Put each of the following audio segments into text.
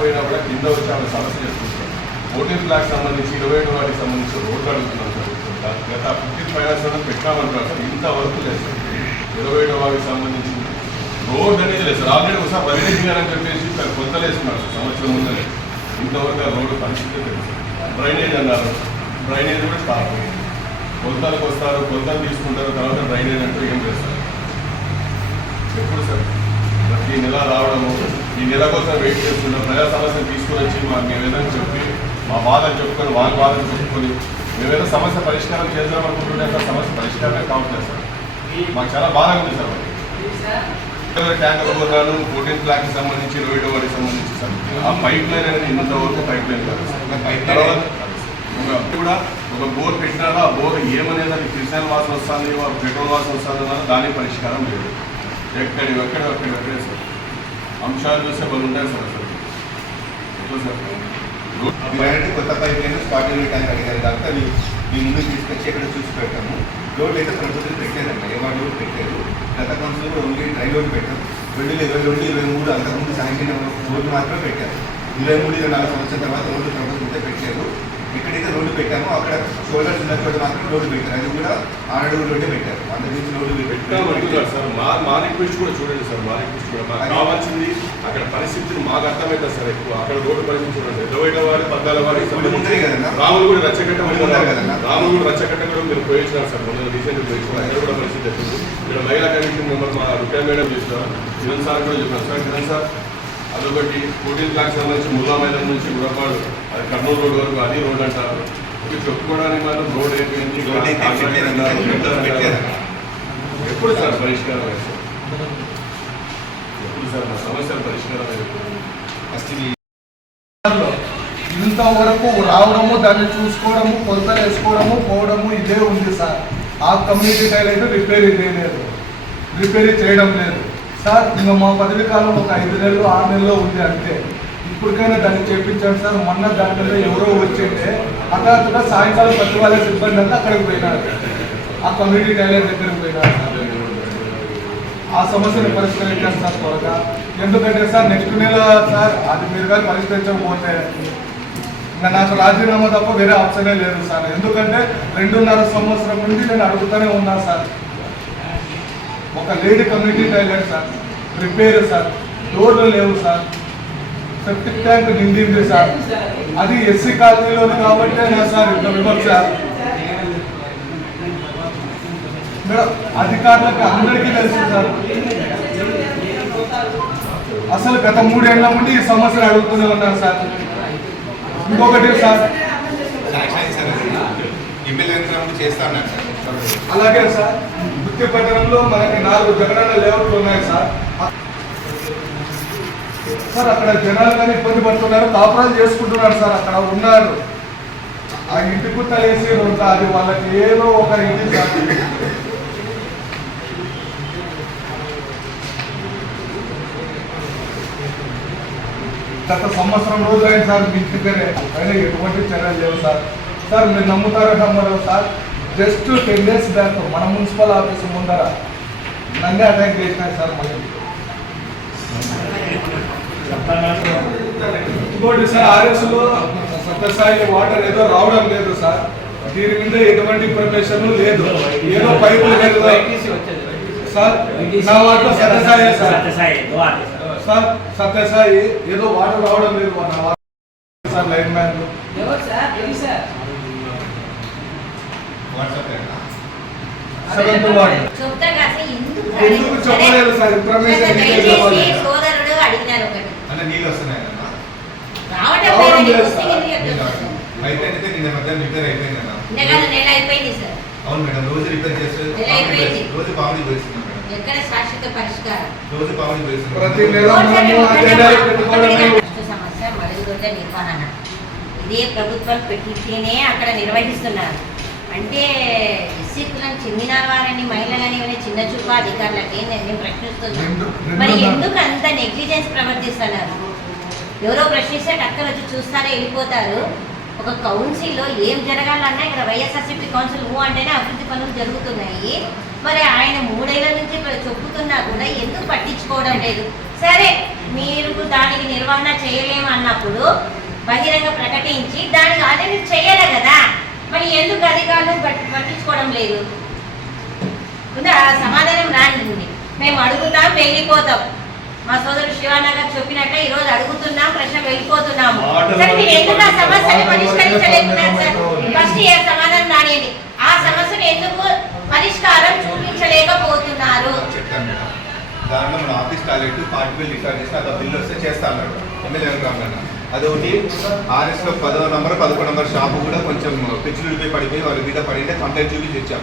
పోయినా కూడా కింద వచ్చి ఆమె సమస్య చేసుకుంటాం ఓటీన్ బ్లాక్ సంబంధించి ఇరవై ఏడు వాటికి సంబంధించి రోడ్లు అడుగుతున్నాం సార్. గత ఫిఫ్టీన్ ఫైనాన్స్ అనేది పెట్టామంటారు సార్. ఇంతవరకు లేదు సార్. ఇరవై ఏడు వాటికి సంబంధించి రోడ్ అనేది లేదు సార్. ఆల్రెడీ ఒకసారి బదిలీ చేయాలని చెప్పేసి సార్ కొత్తలు వేసుకున్నారు సార్. సంవత్సరం ముందరే. ఇంతవరకు ఆ రోడ్డు పరిస్థితి లేదు డ్రైనేజ్ అన్నారు. డ్రైనేజ్ కూడా స్టార్ట్ అయింది. కొలతలకు వస్తారు కొలతలు తీసుకుంటారు తర్వాత డ్రైనేజ్ అంటూ ఏం చేస్తారు ఎప్పుడు సార్? ఈ నెల రావడము ఈ నెల కోసం వెయిట్ చేస్తున్నాం ప్రజా సమస్యను తీసుకుని వచ్చి మా ఏదైనా చెప్పి మా బాధలు చెప్పుకొని వాళ్ళ బాధలు చెప్పుకొని మేమేదో సమస్య పరిష్కారం చేద్దాం అనుకుంటుంటే సమస్య పరిష్కారమే కావట్లేదు సార్. మాకు చాలా బాధ ఉంది సార్ మరి ట్యాంకర్ పోతాను ఫోర్టీన్ ప్లాక్ సంబంధించి రోడ్ ఏడో వాటికి సంబంధించి సార్. ఆ పైప్ లైన్ అనేది ఇంతవరకు పైప్ లైన్ కాదు సార్. తర్వాత ఒక కూడా ఒక బోర్ పెట్టినారా ఆ బోర్ ఏమనేది అది క్రిస్టల్ వాసన వస్తుంది పెట్రోల్ వాసన వస్తుంది దానికి పరిష్కారం లేదు. ఎక్కడి ఎక్కడ అక్కడ ఎక్కడే సార్? అంశాలు చూస్తే వాళ్ళు ఉంటాయి సార్ అసలు. ఎట్లా సార్? ఇలాంటి కొత్త పైప్ లైన్ స్పాట్ ట్యాంక్ అడిగారు. కాబట్టి అవి మీ ముందు తీసుకొచ్చి ఇక్కడ చూసి పెట్టాము రోడ్లు అయితే ప్రభుత్వం పెట్టారండి ఏ వాడు కూడా పెట్టారు గత కౌన్సిల్ ఓన్లీ డ్రై రోడ్ పెట్టాం. రెండు వేల ఇరవై రెండు ఇరవై మూడు అంతకుముందు శాంక్షన్ రోడ్లు మాత్రమే పెట్టారు. ఇరవై మూడు ఇరవై నాలుగు సంవత్సరాల తర్వాత రోడ్లు ప్రభుత్వం అయితే పెట్టారు ఎక్కడైతే రోడ్డు పెట్టామో అక్కడ షోల్డర్స్ ఉన్న చోట మాత్రం రోడ్డు పెట్టారు. అది కూడా ఆరడుగు రోడ్డే పెట్టారు. అంత నుంచి రోడ్డు పెట్టామంటున్నారు సార్. మా మా రిక్వెస్ట్ కూడా చూడండి సార్ మా రిక్వెస్ట్ కూడా మాకు కావాల్సింది అక్కడ పరిస్థితులు మాకు అర్థమవుతుంది సార్ ఎక్కువ. అక్కడ రోడ్డు పరిస్థితి చూడండి ఇరవై వారి పద్నాలుగు వారి? రాములు కూడా రచ్చగట్ట? రాములు కూడా రచ్చగట్ట కూడా మీరు పోయించినారు సార్. మొన్న రీసెంట్ అక్కడ కూడా పరిస్థితి ఇక్కడ మహిళా కమిషన్ మెంబర్ మా రుపా మేడం చేసినారు కిరణ్ సార్ కూడా చెప్పారు. సార్ కిరణ్ సార్ అదొకటి ఫోర్టీన్ బ్లాక్ సంబంధించి ముల్లా మైదాన్ నుంచి గురపాడు అది కర్నూలు రోడ్ వరకు అది రోడ్ అంటారు ఇవి చెప్పుకోవడానికి మాత్రం రోడ్ అయిపోయింది అయితే. ఎప్పుడు సార్ పరిష్కారం? ఎప్పుడు సార్ మా సమస్యల పరిష్కారం? ఫస్ట్ ఇంతవరకు రావడము దాన్ని చూసుకోవడము కొలతలు వేసుకోవడము పోవడము ఇదే ఉంది సార్ ఆ కమ్యూనిటీ టైలెట్ రిపేర్ చేయలేదు రిపేర్ చేయడం లేదు సార్ ఇంకా మా పదవి కాలం ఒక ఐదు నెలలు ఆరు నెలలు ఉంది అంతే. ఇప్పటికైనా దాన్ని చేపించాడు సార్. మొన్న దాంట్లో ఎవరో వచ్చింటే హఠాత్తుగా సాయంకాలం ప్రతి వాళ్ళ సిబ్బంది అంతా అక్కడికి పోయినారు. ఆ కమ్యూనిటీ టైలెట్ దగ్గరికి పోయినారు సార్. ఆ సమస్యను పరిష్కరించారు సార్ త్వరగా. ఎందుకంటే సార్ నెక్స్ట్ నెల సార్ అది మీరు కానీ పరిష్కరించకపోతే ఇంకా నాకు రాజీనామా తప్ప వేరే ఆప్షనే లేదు సార్. ఎందుకంటే రెండున్నర సంవత్సరం నుండి నేను అడుగుతూనే ఉన్నాను సార్. ఒక lady community toilet sir repair sir డోర్లు లేవు సార్ సెప్టిక్ ట్యాంక్ నిండింది సార్. అది ఎస్సీ కాలనీలోని కాబట్టే నా సార్ ఇంత విమర్శ. మేడం అధికారులకు అందరికీ తెలుసు సార్. అసలు గత మూడేళ్ళ నుండి ఈ సమస్యలు అడుగుతూనే ఉన్నారు సార్. ఇంకొకటి సార్. అలాగే సార్. వృత్తి పట్టణంలో మనకి నాలుగు జగనన్న లేఅవుట్లు ఉన్నాయి సార్. సార్ అక్కడ జనాలు కానీ ఇబ్బంది పడుతున్నారు కాపురాలు చేసుకుంటున్నారు సార్ అక్కడ ఉన్నారు. ఆ ఇంటి కుత్తలేసి ఉంటా అది వాళ్ళకి ఏదో ఒక ఇంటి సార్. గత సంవత్సరం రోజులైంది సార్ మీ దగ్గరే అయినా ఎటువంటి చర్యలు లేవు సార్. సార్ మీరు నమ్ముతారో నమ్మరు sir? Just ten days back మన మున్సిపల్ ఆఫీస్ ముందర నన్నే అటాక్ చేసినారు సార్ మళ్ళీ. ఇంకోటి సార్ ఆర్ఎస్లో సత్యసాయి వాటర్ ఏదో రావడం లేదు సార్. దీని మీద ఎటువంటి ఇన్ఫర్మేషన్ లేదు. ఏదో పైపులు లేదు. సార్ నా వాటిలో సత్యసాయి సార్. సార్. సత్యసాయి ఏదో వాటర్ రావడం లేదు. వాటర్ సార్ లైన్ మ్యాన్ ఎవరు సార్? ఎందుకు చెప్పలేదు సార్ ఇన్ఫర్మేషన్. సోదరుడు అడిగినారు ఒకటి అంటే నీళ్ళు వస్తున్నాయి సార్. ఎందుకు చెప్తారు? అయితే అయితే నిన్న మధ్యాహ్నం రిపేర్ అయిపోయింది అన్న నెల నెల అయిపోయింది సార్ అవును మేడం రోజు రిపేర్ చేస్తే ఎలా అయిపోయింది? రోజు పావుని పోయిస్తున్నాం మేడం ఎక్కడ శాశ్వత పరిష్కారం రోజు పావుని పోయిస్తున్నాం ప్రతి నెల మనము అజెండాలు పెట్టుకోవడమే రాష్ట్ర సమస్య మరుగుదొడ్ల నిర్వహణ ఇదే ప్రభుత్వం పెట్టితేనే అక్కడ నిర్వహిస్తున్నారు అంటే ఎస్సీ కులం చెందిన వారని మహిళలని చిన్న చూపు అధికారులకి నేను ప్రశ్నిస్తున్నాను మరి ఎందుకు అంత నెగ్లిజెన్స్ ప్రవర్తిస్తున్నారు? ఎవరో ప్రశ్నిస్తే టక్కన వచ్చి చూస్తారో వెళ్ళిపోతారు. ఒక కౌన్సిల్లో ఏం జరగాలన్నా ఇక్కడ వైఎస్ఆర్సీపీ కౌన్సిల్ ఊ అంటేనే అభివృద్ధి పనులు జరుగుతున్నాయి. మరి ఆయన మూడేళ్ళ నుంచి చెప్పుతున్నా కూడా ఎందుకు పట్టించుకోవడం లేదు? సరే మీరు దానికి నిర్వహణ చేయలేము అన్నప్పుడు బహిరంగ ప్రకటించి దానికి ఆల్రెడీ చేయాలి కదా. మరి ఎందుకు అధికారులు పట్టి- పట్టించుకోవడం లేదు? ఉందా సమాధానం రానిది మేము అడుగుతాం వెళ్ళిపోతాం. మా సోదరుడు శివానగర్ చెప్పినట్టే ఈ రోజు అడుగుతున్నాం ప్రశ్న వెళ్ళిపోతున్నాము. మాటలు సరే మీరు ఎందుకు ఆ సమస్యని పరిష్కరించలేకున్నారు సార్? ఫస్ట్ ఏ సమాధానం రానియండి. ఆ సమస్యను ఎందుకు పరిష్కారం చూపించలేకపోతున్నారు? దాంట్లో మన office toilet party bill record చేసి అదొక బిల్ వస్తే చేస్తా అన్నాడు ఎమ్మెల్యే అదొకటి. ఆర్ఎస్లో పదో నంబర్ పదకొండు నంబర్ షాపు కూడా కొంచెం పిచ్చులు పోయి పడిపోయి వాళ్ళ మీద పడింటే కంప్లైంట్ చూపించి ఇచ్చాం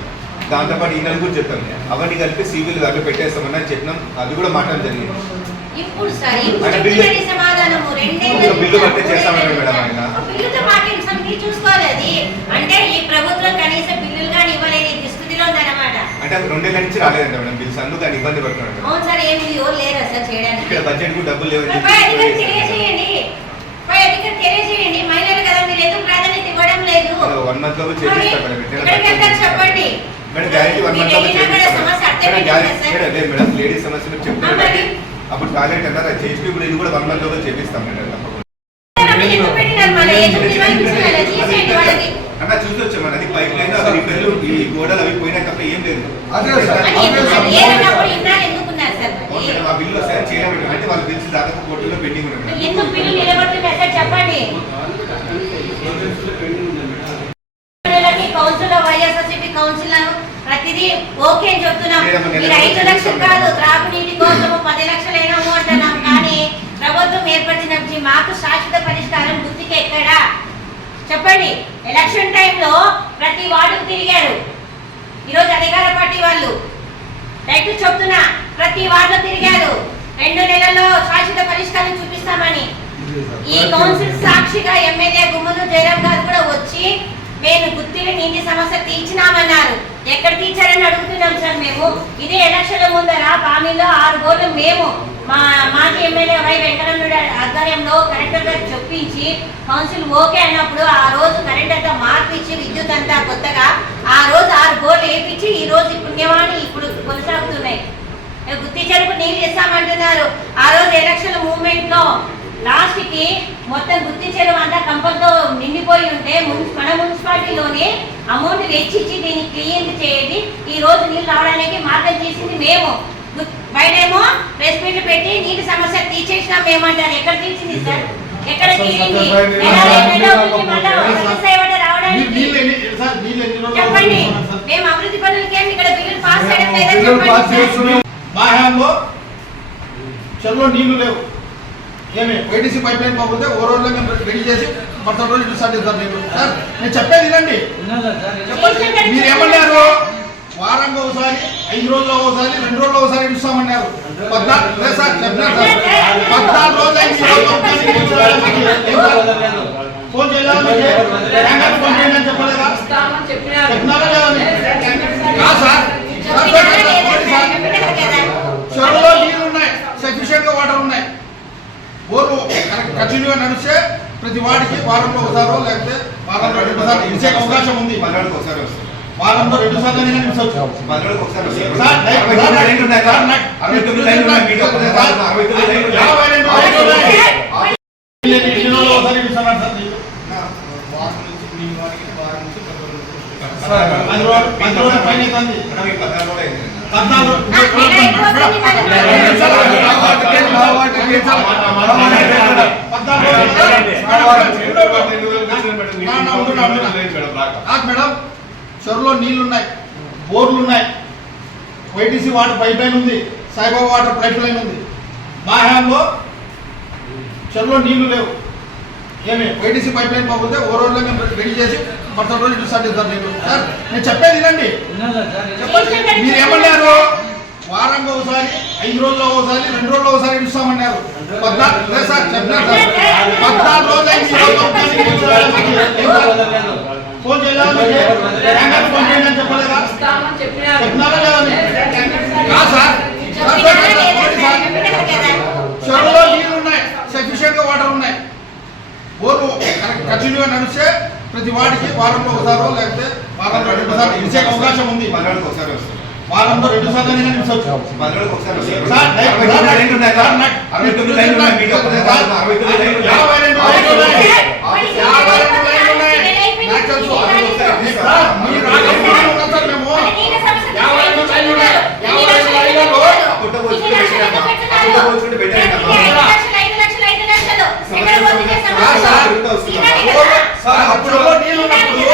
దాంతోపాటు ఈ నెల కూడా చెప్పాం. అవన్నీ కలిపి సివిల్ దాంట్లో పెట్టేస్తామని చెప్పినాం. అది కూడా మాట్లాడడం జరిగింది. బిల్లు- కట్టే మేడం ఆయన. అంటే ఈ ప్రభుత్వం కనీసం బిల్లులు కానీ ఇవ్వలేని దుస్థితిలో ఉందన్నమాట. అంటే అది రెండేళ్ళ నుంచి రాలేదంట మేడం బిల్స్. అందుకు ఆయన ఇబ్బంది పడుతున్నాడు మేడం. అవును సార్ ఏమి ఎవరు లేరా సార్ చేయడానికి? ఇక్కడ బడ్జెట్కు డబ్బులు లేవని వన్ మంత్లో చెప్పండి. మేడం గ్యారెంటీ వన్ మంత్లో మేడం. గ్యారెంటీ? మేడం లేడీస్ సమస్య మీరు? అప్పుడు టాయిలెట్ అన్నారు అది చేసి ఇప్పుడు ఇది కూడా వన్ మంత్లో చేపిస్తాం మేడం అన్న చూసి వచ్చాం అది పైప్ లైన్ అవి రిపేర్లు ఈ గోడలు అవి తప్ప ఏం లేదు అదే సార్. మరి ఎందుకు సార్ ఏదన్నప్పుడు ఇన్నాళ్ళు ఎందుకు ఉన్నారు సార్ అవును మరి? మేడం, ఆ బిల్లు వస్తే చేయలేదు అంటే వాళ్ళ బిల్స్ దాదాపు కోర్టులో పెండింగ్ ఉన్నాయి మేడం. ఎందుకు బిల్లు నిలబడుతున్నాయి సార్ చెప్పండి పిల్లలకి కౌన్సిల్ వైఎస్ఆర్సీపీ కౌన్సిల్ ప్రతిదీ ఓకే అని చెప్తున్నాం. మీరు ఐదు లక్షలు కాదు త్రాగునీటి కోసం పది లక్షలైనాము అంటున్నాం కానీ ప్రభుత్వం ఏర్పరిచినప్పుడు మాకు శాశ్వత పరిష్కారం గుర్తికి ఎక్కడా చెప్పండి. ఎలక్షన్ టైంలో ప్రతి వార్డుకు తిరిగారు. ఈరోజు అధికార పార్టీ వాళ్ళు. డైరెక్ట్ చెప్తున్నా ప్రతి వార్డులో తిరిగారు. రెండు నెలల్లో శాశ్వత పరిష్కారం చూపిస్తామని. ఈ కౌన్సిల్ సాక్షిగా ఎమ్మెల్యే గుమ్మలు జయరాం గారు కూడా వచ్చి మేము గుత్తిని నీటి సమస్య తీర్చినామన్నారు. ఎక్కడ తీర్చారని అడుగుతున్నాం సార్ మేము. ఇదే ఎలక్షన్ల ముందర పామిలో ఆరు గోళ్ళు మేము. మా మాజీ ఎమ్మెల్యే వై వెంకటరమణుడు ఆధ్వర్యంలో కలెక్టర్ గారు చెప్పించి కౌన్సిల్ ఓకే అన్నప్పుడు ఆ రోజు కరెంట్ అంతా మార్పిచ్చి విద్యుత్ అంతా కొత్తగా ఆ రోజు ఆరు గోళ్ళు వేపించి ఈ రోజు పుణ్యవాణి ఇప్పుడు కొనసాగుతున్నాయి. గుత్తి చెరుపు నీళ్ళు ఇస్తామంటున్నారు. ఆ రోజు ఎలక్షన్ మూమెంట్లో లో లాస్ట్కి మొత్తం గుత్తి చెరువు అంతా కంపంతో నిండిపోయి ఉంటే మున్- మన మున్సిపాలిటీలోనే అమౌంట్ వెచ్చిచ్చి దీన్ని క్లీన్ చేయండి ఈ రోజు నీళ్ళు రావడానికి మార్గం చేసింది మేము. బయటేమో ప్రెస్ మీట్ పెట్టి నీటి సమస్య తీసేసినాం మేమంటారు ఎక్కడ తీర్చింది సార్? ఎక్కడ తీరింది? రావడానికి చెప్పండి? మేము అభివృద్ధి పనులకి ఏమి ఇక్కడ బిల్లులు పాస్ చేయడం లేదా బిల్లులు పాస్ చెప్పండి చెరువులో నీళ్ళు లేవు. ఏమి? పైప్ లైన్ బాగుంటే ఓ రోజులో మేము రెడీ చేసి రోజులు ఇటు స్టార్ట్ చేద్దాం నేను సార్ నేను చెప్పేది వినండి. చెప్పండి. మీరు ఏమన్నారు వారంగా ఒకసారి ఐదు రోజుల్లో ఒకసారి రెండు రోజుల్లో ఒకసారి ఇస్తామన్నారు పద్నాలుగు లేదు సార్ చెప్పినారు సార్. పద్నాలుగు రోజులు రోజు? ఫోన్ చేయాలా మీకు? ట్యాంకర్ ఫోన్ చేయండి అని చెప్పలేదా ఇస్తామని చెప్పినారు. చెప్పినారా లేదా మీరు? కాదు సార్ సార్ చెప్పినారా సార్, లేదా? Sir, sir. చెప్పినారు కదా. చెరువులో నీళ్ళు ఉన్నాయి సఫిషియెంట్గా వాటర్ ఉన్నాయి బోర్లు కంటిన్యూగా నడిస్తే ప్రతి వాడికి వారంలో ఒకసారో లేకపోతే వారంలో రెండు సార్లు ఇచ్చే అవకాశం ఉంది పద్నాలుగు ఒకసారి వారంలో రెండు సార్లు రోజుల పైన. మేడం, ఈ పద్నాలుగు ఆ, మేడం చెరువులో నీళ్ళు బోర్లు ఉన్నాయి వైటీసీ వాటర్ పైప్ లైన్ ఉంది సాయిబాబా వాటర్ పైప్ లైన్ ఉంది మా హ్యాండ్లో చెరువులో నీళ్ళు లేవు ఏమి? వైటీసీ పైప్ లైన్ బాగుంటే ఓ రోజులో మేము రెడీ చేసి పదకొండు రోజులు ఇటు స్టార్ట్ చేద్దాం నేను సార్ నేను చెప్పేది వినండి. చెప్పండి. మీరు ఏమన్నారు? వారంగా ఒకసారి ఐదు రోజుల్లో ఒకసారి రెండు రోజుల్లో ఒకసారి ఇస్తామన్నారు. పద్నాలుగు సార్ చెప్పినారు సార్. రోజులు రోజు? ఫోన్ చేయాలా మీకు? ట్యాంకర్ ఫోన్ చేయండి అని చెప్పలేదా? లేదా మీరు? కాదు సార్ సార్, చెప్పినారా సార్, లేదా? Sir, sir. చెప్పినారు కదా. చెరువులో నీళ్ళు ఉన్నాయి సఫిషియెంట్గా వాటర్ ఉన్నాయి బోర్లు కంటిన్యూగా నడిస్తే ప్రతి వాడికి వారంలో ఒకసారో లేకపోతే వారంలో రెండు సార్లు ఇచ్చే అవకాశం ఉంది. పద్నాలుగు ఒకసారి వస్తుంది. వారంలో రెండు సార్లు అరవై తొమ్మిది లైన్లు ఉన్నాయి సార్, సార్. నై- అరవై తొమ్మిది లైన్లు ఉన్నాయి మీకు ఒక్కటే కాదు, అరవై తొమ్మిది లైన్లు ఉన్నాయి. యాభై రెండు లైన్లు ఉన్నాయి. ఆఫీస్ యాభై రెండు లైన్లు ఉన్నాయి. నాకు తెలుసు. సార్, మీరు రాకపోతే ఉన్నాం సార్ మేము. యాభై రెండు లైన్లు ఉన్నాయి. యాభై రెండు లైన్లలో పుట్టబోచుకుంటే పెట్టామా? పుట్టబోచుకుంటే పెట్టామా? సార్, అప్పుడు చల్లో నీళ్ళు ఉన్నప్పుడు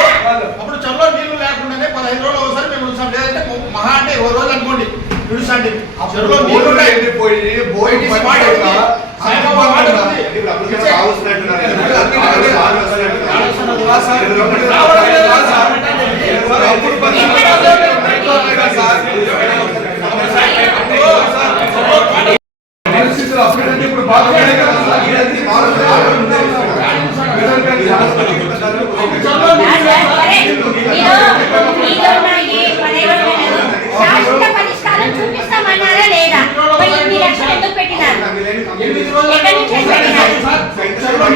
అప్పుడు చల్లో నీళ్ళు లేకుండానే పదహైదు రోజులు ఒకసారి మేము చూసాం లేదంటే మ- మహా అంటే ఇరవై రోజులు అనుకోండి చూడండి చెరువులో నీళ్ళు ఉన్నాయి బోయిటి వాటర్ ఉంది. సాయిబాబా వాటర్ ఉంది. ఇప్పుడు అప్పుడు కూడా కావాల్సినట్టున్నారు కదా. ఆరు సార్లు వస్తున్నట్టున్నారు. రావడం లేదా సార్? సార్, అప్పుడు పరిస్థితులు అప్పుడంటే ఇప్పుడు బాగున్నాయి కదా సార్? ఇదంతా మారుతుంది. ఆరు ఉంది. చల్లో నీళ్ళు లేవు. చూపిస్తామన్నారా లేదా మరి ఇన్ని లక్షలు ఎందుకు పెట్టినారు ఎనిమిది రోజులు ఎక్కడి నుంచి ఒకసారి సార్, చల్లో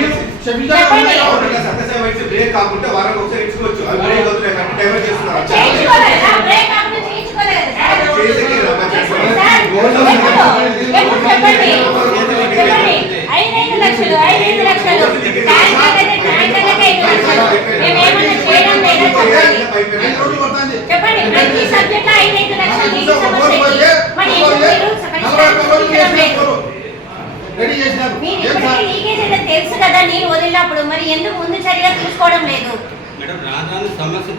సత్యసాయి వైద్య బ్రేక్ కాకుండా వారానికి ఒకసారి ఇచ్చుకోవచ్చు అది బ్రేక్ అవుతున్నాయి కాబట్టి డైవర్ట్ చేస్తున్నారు చెప్పండి. లక్షలు ఐదు లక్షలు ఐదు ప్రతి సబ్జెక్ట్ ఐదైదు లక్షలు ఈ చూసాం, ఒక సమస్యకి రోజు పోతే, మరి ఒక ఎందుకు రోజు మీరు నలభై ఒక్క రోజులు పరిష్కారం చూపించడం లేదు? చేసినారు. రెడీ చేసినారు మీరు ఏం ఇప్పటికే సార్? లీకేజ్ ఏదో తెలుసు కదా నీరు వదిలినప్పుడు మరి ఎందుకు ముందు చర్యగా తీసుకోవడం లేదు మేడం రాజాను సమస్య తగ్గించుకుంటూ వస్తున్నాం మేము ఎక్కడ తగ్గింది సార్? ఏం తగ్గలేదు ఏం తగ్గలేదు ఎలా లేదు? ఎన్ని వర్షాలు వస్తున్నాయి అందరితో వర్షాలు కురుస్తున్నాయి. ఎవరికి అసలు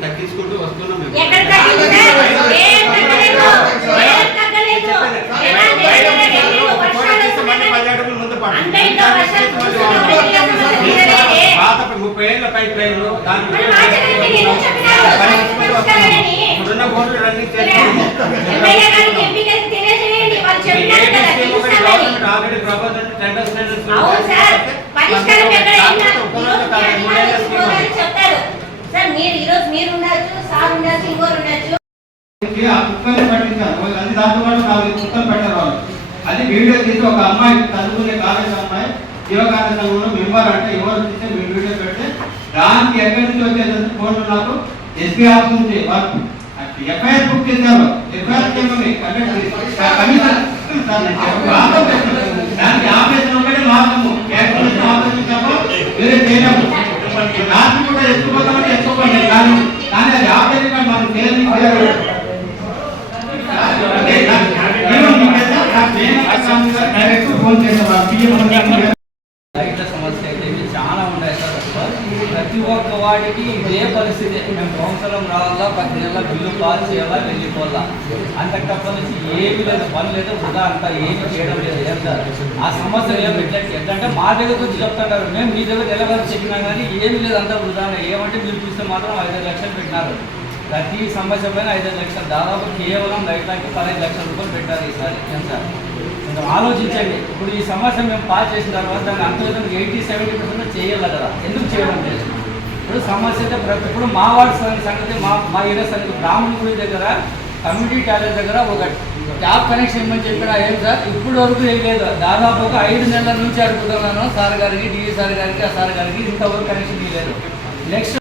తీరలేదే. పాత ముప్పై ఏళ్ళ పైప్ లైన్లు దానికి మరి మార్చడానికి మీరు చెప్పినారు సమస్య పరిష్కారాలని. ఇప్పుడున్న బోర్డులు రన్నింగ్ సరే, చేస్తాము ఎమ్మెల్యే గారికి ఎంపీ గారికి తెలియజేయండి వాళ్ళు చెప్పినారు కదా తీరుస్తామని గవర్నమెంట్ ఆల్రెడీ ప్రపోజల్ టెండర్స్ అవును సార్ పరిష్కారం ఎక్కడ అయినా ఈరోజు మీ అధికారులు చూసుకోవాలని చెప్తారు సార్ మీరు ఈరోజు మీరు ఉండొచ్చు సార్ ఉండొచ్చు ఇంకోరు ఉండొచ్చు ఆ కుక్కల్ని పట్టించారు వాళ్ళు అది దాంతో పాటు నాలుగు కుక్కలు పెట్టారు వాళ్ళు అది వీడియో తీసి ఒక అమ్మాయి చదువుకునే కాలేజ్ అమ్మాయి యువకాంత సంఘంలో మెంబర్ అంటే మీరు వీడియో పెడితే దానికి ఎక్కడి నుంచి వచ్చేదంటే ఫోన్లు నాకు? ఎస్పీ ఆఫీస్ నుంచి వాళ్ళు ఎఫ్ఐఆర్ బుక్ చేశారు. ఎఫ్ఐఆర్ చేయమని నేను. దానికి ఆపరేషన్ ఒకటే యాక్సిడెంట్ ఆపరేషన్ తప్ప వేరే చేయలేము. రాత్రి కూడా ఎత్తుకోతామని ఎత్తుకోండి కానీ కానీ అది కానీ మనం చేయలేదు డైరెక్ట్ ఫోన్ చేసేవారు పిఎం రైతుల సమస్య అయితే ఇవి చాలా ఉన్నాయి సార్ అసలు ప్రతి ఒక్క వాడికి ఇదే పరిస్థితి. మేము సంవత్సరం రావాలా పది నెలల బిల్లు పాస్ చేయాలా వెళ్ళిపోవాలా? అంత నుంచి ఏమి లేదు పని లేదు వృధా అంత ఏమి చేయడం లేదు ఏం సార్ ఆ సమస్య ఏం ఎట్లా ఎట్లంటే మా దగ్గర గురించి చెప్తుంటారు. మేము మీ దగ్గర నిలబడి చెప్పినా కానీ ఏమి లేదు అంతా వృధా ఏమంటే మీరు చూస్తే మాత్రం ఐదు లక్షలు పెట్టినారు. ప్రతి సమస్య పైన ఐదు లక్షలు. దాదాపు కేవలం రైతులకి పదహైదు లక్షల రూపాయలు పెట్టారు ఈసారి. ఏం సార్? కొంచెం ఆలోచించండి. ఇప్పుడు ఈ సమస్య మేము పాస్ చేసిన తర్వాత దాన్ని అంతర్గతం ఎయిటీ సెవెంటీ పర్సెంట్ చేయాలి కదా ఎందుకు చేయడం లేదు? ఇప్పుడు సమస్య అయితే ప్రతి ఇప్పుడు మా వార్డు సంగతి సంగతి మా మా ఏరియా సంగతి బ్రాహ్మణ గుడి దగ్గర కమ్యూనిటీ టాయిలెట్ దగ్గర ఒక ట్యాప్ కనెక్షన్ ఇవ్వమని చెప్పిన ఏం సార్. ఇప్పుడు వరకు ఏం లేదు. దాదాపు ఒక ఐదు నెలల నుంచి అడుగుతున్నాను సార్ గారికి డిఈ సార్ గారికి ఆ సార్ గారికి ఇంతవరకు కనెక్షన్ ఇవ్వలేదు. నెక్స్ట్